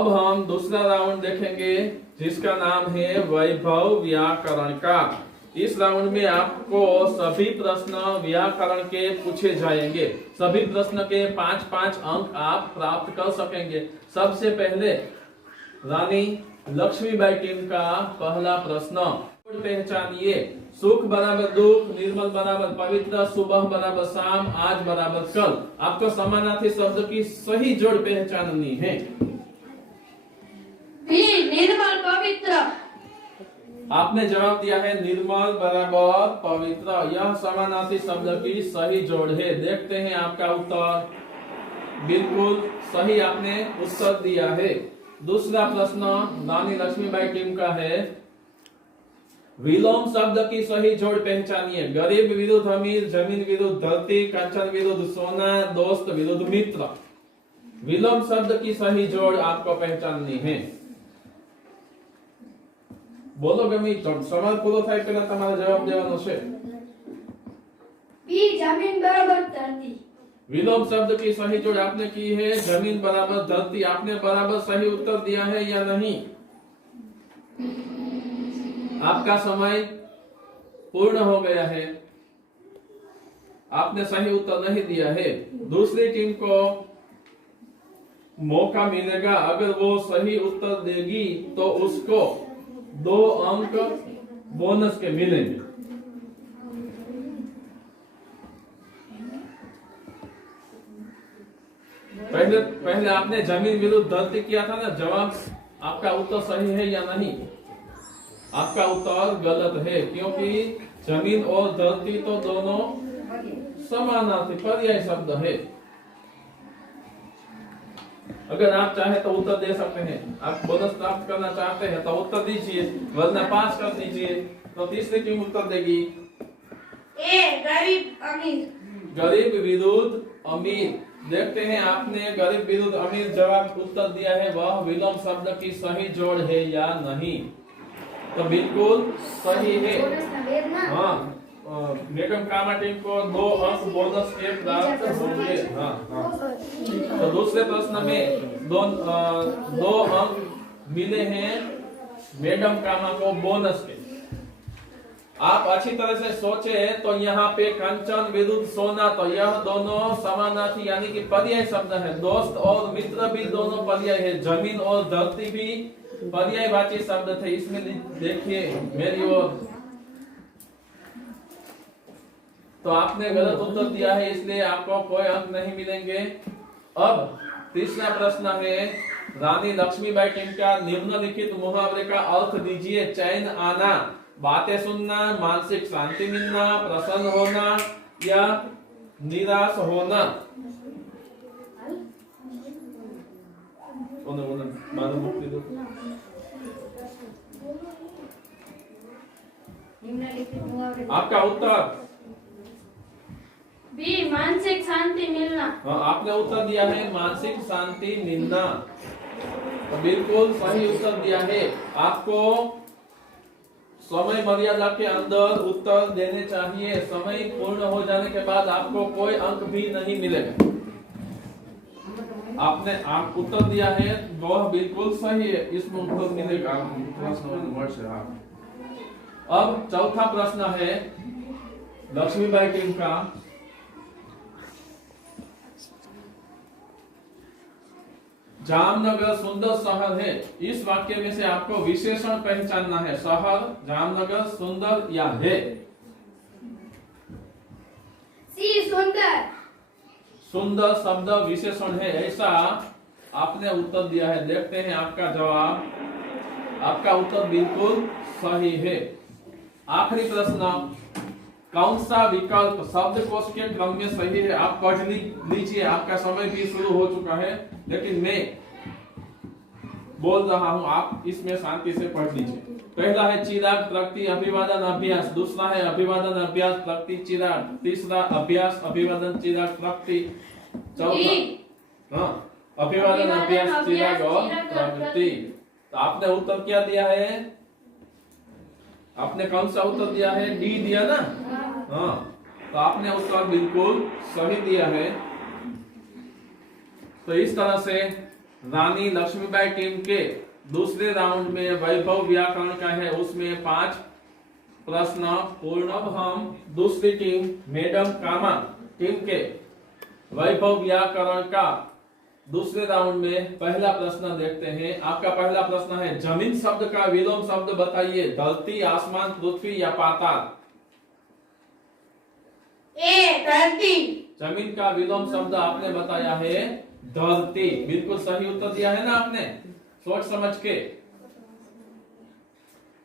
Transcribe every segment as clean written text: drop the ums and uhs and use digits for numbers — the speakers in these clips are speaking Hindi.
अब हम दूसरा राउंड देखेंगे जिसका नाम है वैभव व्याकरण का। इस राउंड में आपको सभी प्रश्न व्याकरण के पूछे जाएंगे। सभी प्रश्न के 5-5 अंक आप प्राप्त कर सकेंगे। सबसे पहले रानी लक्ष्मीबाई टीम का पहला प्रश्न पहचानिए। सुख बराबर दुख, निर्मल बराबर पवित्र, सुबह बराबर शाम, आज बराबर कल। आपको समानार्थी शब्द की सही जोड़ पहचाननी है। निर्मल पवित्र। आपने जवाब दिया है निर्मल बराबर पवित्र। यह समानार्थी शब्द की सही जोड़ है। देखते हैं आपका उत्तर। बिल्कुल सही आपने उत्तर दिया है। दूसरा प्रश्न रानी लक्ष्मीबाई टीम का है। विलोम शब्द की सही जोड़ पहचानिए। गरीब विरुद्ध अमीर, जमीन विरुद्ध धरती, कंचन विरुद्ध सोना, दोस्त विरुद्ध मित्र। विलोम शब्द की सही जोड़ आपको पहचाननी है। बोलो गमी सवाल पूरो થાય પહેલા તમારે જવાબ દેવાનો છે। बी जमीन बराबर धरती। विलोम शब्द की सही जोड़ आपने की है जमीन बराबर धरती। आपने बराबर सही उत्तर दिया है या नहीं? आपका समय पूर्ण हो गया है। आपने सही उत्तर नहीं दिया है। दूसरी टीम को मौका मिलेगा। अगर वो सही उत्तर देगी तो उसको 2 अंक बोनस के मिलेंगे। पहले आपने जमीन विरुद्ध धरती किया था ना। जवाब आपका उत्तर सही है या नहीं? आपका उत्तर गलत है, क्योंकि जमीन और धरती तो दोनों समानार्थी पर्याय शब्द है। अगर आप चाहे तो उत्तर दे सकते हैं। आप बोनस प्राप्त करना चाहते हैं तो उत्तर दीजिए, वरना पास कर दीजिए। तो तीसरी टीम उत्तर देगी ए गरीब अमीर। गरीब विरुद्ध अमीर। देखते हैं आपने गरीब विरुद्ध अमीर जवाब उत्तर दिया है, वह विलोम शब्द की सही जोड़ है या नहीं? तो बिल्कुल सही है। हाँ, मैडम कामा टीम को 2 अंक बोनस के प्राप्त होंगे। हाँ। तो दूसरे प्रश्न में 2 अंक मिले हैं मैडम कामा को बोनस के। आप अच्छी तरह से सोचे तो यहाँ पे कंचन विरुद्ध सोना, तो यह दोनों समानार्थी यानी कि पर्याय शब्द है। दोस्त और मित्र भी दोनों पर्याय है। जमीन और धरती भी पर्यायवाची शब्द थे। इसमें देखिए मेरी ओर, तो आपने गलत उत्तर दिया है, इसलिए आपको कोई अंक नहीं मिलेंगे। अब तीसरा प्रश्न है रानी लक्ष्मीबाई टीम का। निम्नलिखित मुहावरे का अर्थ दीजिए। चैन आना, बातें सुनना, मानसिक शांति मिलना, प्रसन्न होना या निराश होना। आपका उत्तर बी मानसिक शांति मिलना। हाँ, आपने उत्तर दिया है मानसिक शांति मिलना। तो बिल्कुल सही उत्तर दिया है। आपको समय मर्यादा के अंदर उत्तर देने चाहिए। समय पूर्ण हो जाने के बाद आपको कोई अंक भी नहीं मिलेगा। आपने उत्तर दिया है वह बिल्कुल सही है, इसमें उत्तर मिलेगा। अब चौथा प्रश्न है लक्ष्मीबाई टीम का। जामनगर सुंदर शहर है। इस वाक्य में से आपको विशेषण पहचानना है। शहर, जामनगर, सुंदर या है? सी सुंदर। सुंदर शब्द विशेषण है, ऐसा आपने उत्तर दिया है। देखते हैं आपका जवाब। आपका उत्तर बिल्कुल सही है। आखिरी प्रश्न, कौन सा विकल्प शब्दकोश के क्रम में सही है? आप पढ़ लीजिए, आपका समय भी शुरू हो चुका है, लेकिन मैं बोल रहा हूं, आप इसमें शांति से पढ़ लीजिए। पहला है चिराग प्रकृति अभिवादन अभ्यास। दूसरा है अभिवादन अभ्यास प्रकृति चिराग। तीसरा अभ्यास अभिवादन चिराग प्रकृति। चौथा अभिवादन अभ्यास चिराग और प्रकृति। तो आपने उत्तर क्या दिया है? आपने कौन सा उत्तर दिया है? डी दिया ना। हाँ, तो आपने उत्तर बिल्कुल सही दिया है। तो इस तरह से रानी लक्ष्मीबाई टीम के दूसरे राउंड में वैभव व्याकरण का है, उसमें 5 प्रश्न पूर्ण। अब हम दूसरी टीम मैडम कामा टीम के वैभव व्याकरण का दूसरे राउंड में पहला प्रश्न देखते हैं। आपका पहला प्रश्न है, जमीन शब्द का विलोम शब्द बताइए। धरती, आसमान, पृथ्वी या पाताल? ए धरती। जमीन का विलोम शब्द आपने बताया है धरती। बिल्कुल सही उत्तर दिया है ना आपने, सोच समझ के।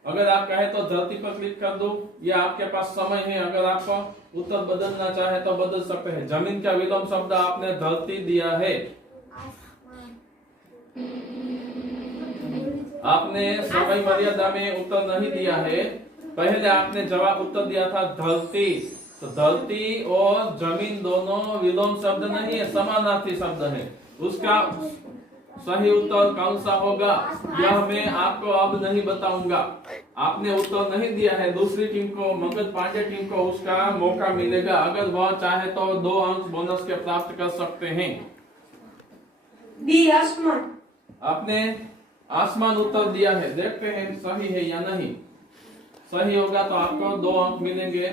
अगर आप कहे तो धरती पर क्लिक कर दो, या आपके पास समय है, अगर आप उत्तर बदलना चाहे तो बदल सकते हैं। जमीन का विलोम शब्द आपने धरती दिया है। आपने समय मर्यादा में उत्तर नहीं दिया है, पहले आपने जवाब उत्तर दिया था धरती। तो धरती और जमीन दोनों विलोम शब्द नहीं है, समानार्थी शब्द है। उसका सही उत्तर कौन सा होगा यह मैं आपको अब नहीं बताऊंगा। आपने उत्तर नहीं दिया है। दूसरी टीम को, मंगल पांडे टीम को उसका मौका मिलेगा, अगर वह चाहे तो 2 अंक बोनस के प्राप्त कर सकते हैं। बी आसमान। आपने आसमान उत्तर दिया है, देखते हैं सही है या नहीं। सही होगा तो आपको 2 अंक मिलेंगे।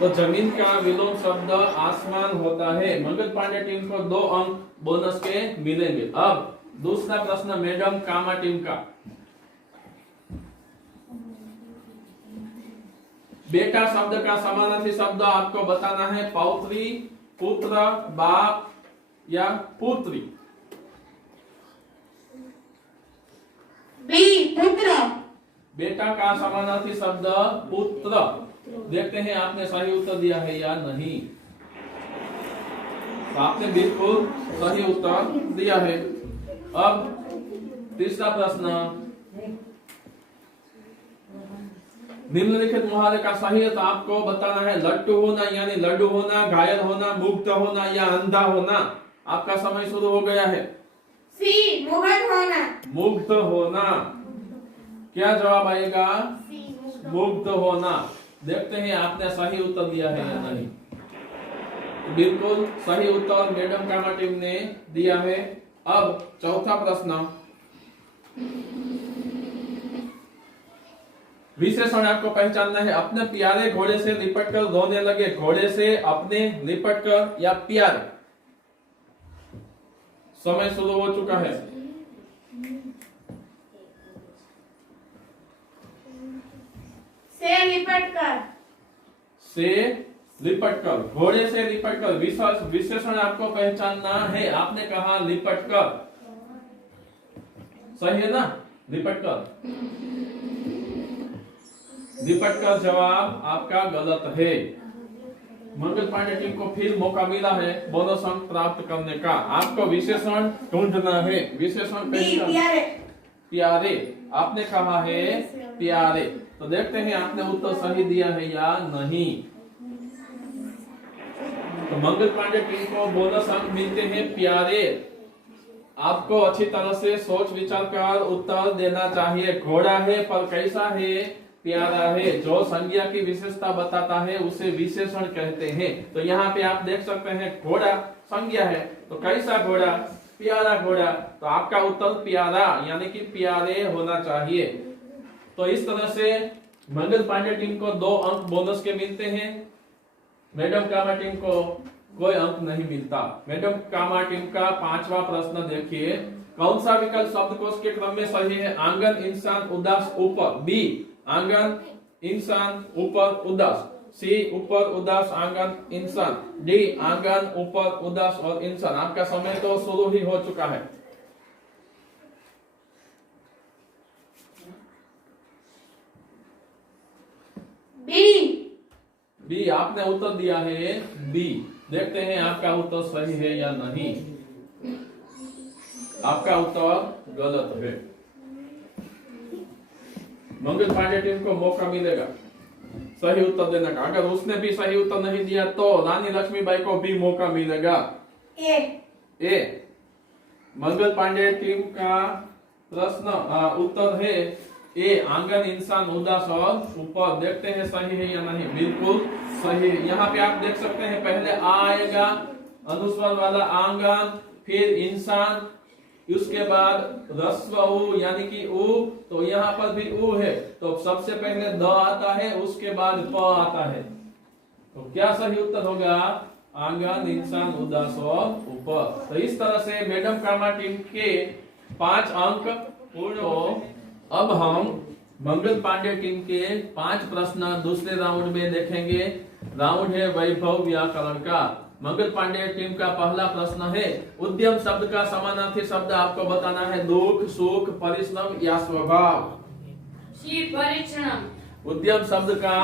तो जमीन का विलोम शब्द आसमान होता है। मंगल पांडे टीम को 2 अंक बोनस के मिलेंगे। अब दूसरा प्रश्न मैडम कामा टीम का। बेटा शब्द का समानार्थी शब्द आपको बताना है। पौत्री, पुत्र, बाप या पुत्री? बी पुत्र। बेटा का समानार्थी शब्द पुत्र। देखते हैं आपने सही उत्तर दिया है या नहीं। तो आपने बिल्कुल सही उत्तर दिया है। अब तीसरा प्रश्न, निम्नलिखित मुहावरे का सही अर्थ आपको बताना है। लट्टू होना यानी लड्डू होना, घायल होना, मुक्त होना या अंधा होना। आपका समय शुरू हो गया है। सी मुक्त होना। मुक्त होना। क्या जवाब आएगा? मुक्त होना। देखते हैं आपने सही उत्तर दिया है या नहीं। बिल्कुल सही उत्तर मैडम कामा टीम ने दिया है। अब चौथा प्रश्न, विशेषण आपको पहचानना है। अपने प्यारे घोड़े से लिपटकर रोने लगे। घोड़े से, अपने, लिपटकर या प्यारे? समय शुरू हो चुका है। से लिपटकर। से लिपटकर, घोड़े से लिपटकर। विशेषण आपको पहचानना है। आपने कहा लिपटकर, सही है ना? लिपटकर। लिपटकर जवाब आपका गलत है। मंगल पांडे टीम को फिर मौका मिला है बोनस अंक प्राप्त करने का। आपको विशेषण ढूंढना है। विशेषण प्यारे। प्यारे आपने कहा है, प्यारे। तो देखते हैं आपने उत्तर सही दिया है या नहीं। तो मंगल पांडे टीम को बोनस अंक मिलते हैं प्यारे। आपको अच्छी तरह से सोच विचार कर उत्तर देना चाहिए। घोड़ा है पर कैसा है? प्यारा है। जो संज्ञा की विशेषता बताता है उसे विशेषण कहते हैं। तो यहाँ पे आप देख सकते हैं घोड़ा संज्ञा है, तो कैसा घोड़ा? प्यारा घोड़ा। तो आपका उत्तर प्यारा यानी कि प्यारे होना चाहिए। तो इस तरह से मंगल पांडे टीम को 2 अंक बोनस के मिलते हैं। मैडम कामा टीम को कोई अंक नहीं मिलता। मैडम कामा टीम का 5वां प्रश्न देखिए। कौन सा विकल्प शब्दकोश के क्रम में सही है? आंगन, इंसान, उदास, ऊपर। बी आंगन, इंसान, ऊपर, उदास। सी ऊपर, उदास, आंगन, इंसान। डी आंगन, ऊपर, उदास और इंसान। आपका समय तो शुरू ही हो चुका है। बी आपने उत्तर दिया है बी। देखते हैं आपका उत्तर सही है या नहीं। आपका उत्तर गलत है। मंगल पांडे टीम को मौका मिलेगा सही उत्तर देने का। अगर उसने भी सही उत्तर नहीं दिया तो रानी लक्ष्मीबाई को भी मौका मिलेगा। ए मंगल पांडे टीम का प्रश्न उत्तर है ए आंगन, इंसान, उदास और ऊपर। देखते हैं सही है या नहीं। बिल्कुल सही। यहाँ पे आप देख सकते हैं पहले आ आएगा अनुस्वर वाला आंगन, फिर इंसान, उसके बाद रस्व उ यानी कि उ, तो यहाँ पर भी उ है, तो सबसे पहले द आता है, उसके बाद प आता है। तो क्या सही उत्तर होगा? आंगन, इंसान, उदास और ऊपर। तो इस तरह से मैडम कामा टीम के 5 अंक पूर्ण हो। अब हम मंगल पांडे टीम के 5 प्रश्न दूसरे राउंड में देखेंगे। राउंड है वैभव व्याकरण का। मंगल पांडे टीम का पहला प्रश्न है, उद्यम शब्द का समानार्थी शब्द आपको बताना है। दुख, सुख, परिश्रम या स्वभाव। परिश्रम। उद्यम शब्द का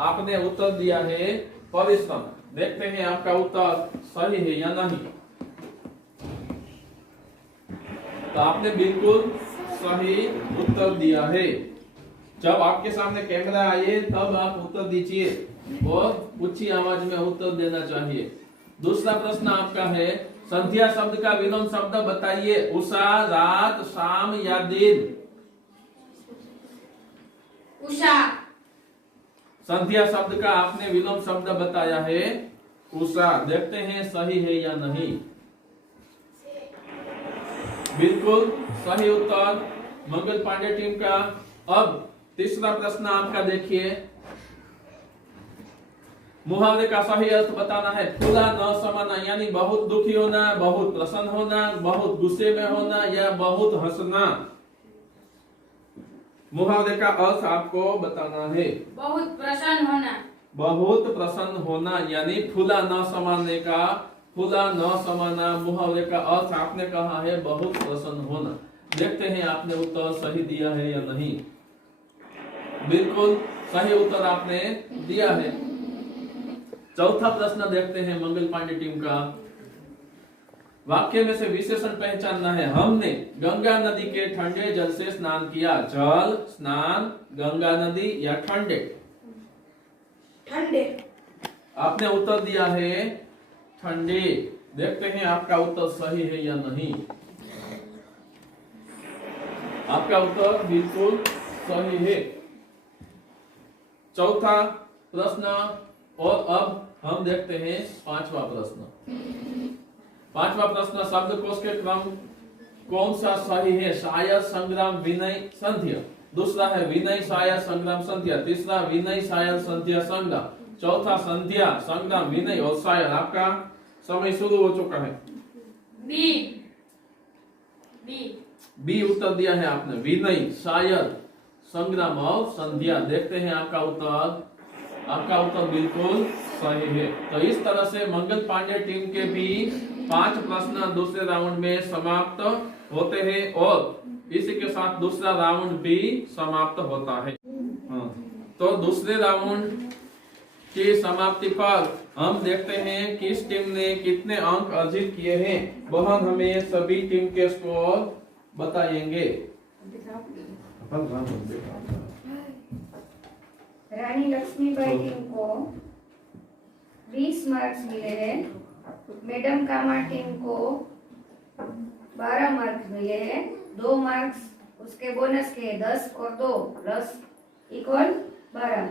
आपने उत्तर दिया है परिश्रम। देखते हैं आपका उत्तर सही है या नहीं। तो आपने बिल्कुल सही उत्तर दिया है। जब आपके सामने कैमरा आए तब आप उत्तर दीजिए और ऊंची आवाज में उत्तर देना चाहिए। दूसरा प्रश्न आपका है, संध्या शब्द का विलोम शब्द बताइए। उषा, रात, शाम या दिन। उषा। संध्या शब्द का आपने विलोम शब्द बताया है उषा। देखते हैं सही है या नहीं। बिल्कुल सही उत्तर मंगल पांडे टीम का। अब तीसरा प्रश्न आपका देखिए, मुहावरे का सही अर्थ बताना है। फूला न समाना यानी बहुत दुखी होना, बहुत प्रसन्न होना, बहुत गुस्से में होना या बहुत हंसना। मुहावरे का अर्थ आपको बताना है। बहुत प्रसन्न होना। बहुत प्रसन्न होना यानी फूला न समाने का, फूला न समाना मुहावरे का अर्थ आपने कहा है बहुत प्रसन्न होना। देखते हैं आपने उत्तर सही दिया है या नहीं। बिल्कुल सही उत्तर आपने दिया है। चौथा प्रश्न देखते हैं मंगल पांडे टीम का। वाक्य में से विशेषण पहचानना है। हमने गंगा नदी के ठंडे जल से स्नान किया। जल, स्नान, गंगा नदी या ठंडे। ठंडे। आपने उत्तर दिया है ठंडे। देखते हैं आपका उत्तर सही है या नहीं। आपका उत्तर बिल्कुल सही है। चौथा प्रश्न। और अब हम देखते हैं पांचवा प्रश्न। पांचवा प्रश्न, शब्दकोश के क्रम कौन सा सही है? शायद, संग्राम, विनय, संध्या। दूसरा है विनय, शायद, संग्राम, संध्या। तीसरा विनय, शायद, संध्या, संग्राम। चौथा संध्या, संग्राम, विनय और शायद। आपका समय शुरू हो चुका है। बी। बी। बी उत्तर दिया है आपने। विनय, शायद, संग्राम और संध्या। देखते हैं आपका उत्तर। आपका उत्तर बिल्कुल सही है। तो इस तरह से मंगल पांडे टीम के भी 5 प्रश्न दूसरे राउंड में समाप्त होते हैं और इसी के साथ दूसरा राउंड भी समाप्त होता है। तो दूसरे राउंड की समाप्ति पर हम देखते हैं किस टीम ने कितने अंक अर्जित किए हैं। बहन हमें सभी टीम के स्कोर बताएंगे। रानी लक्ष्मीबाई टीम को 20 मार्क्स मिले हैं। मैडम कामा टीम को 12 मार्क्स मिले हैं। 2 मार्क्स उसके बोनस के 10 और 2 प्लस इक्वल 12।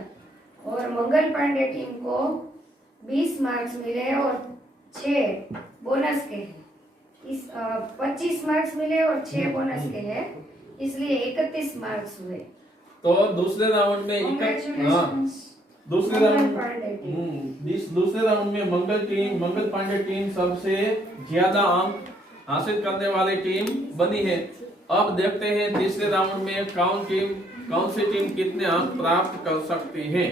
और मंगल पांडे टीम को 20 मार्क्स मिले हैं और 6 बोनस के हैं। इस 25 मार्क्स मिले और 6 बोनस के हैं, इसलिए 31 मार्क्स हुए। तो दूसरे राउंड में दूसरे राउंड में मंगल पांडे टीम सबसे ज्यादा अंक हासिल करने वाली टीम बनी है। अब देखते हैं तीसरे राउंड में कौन सी टीम कितने अंक प्राप्त कर सकती है।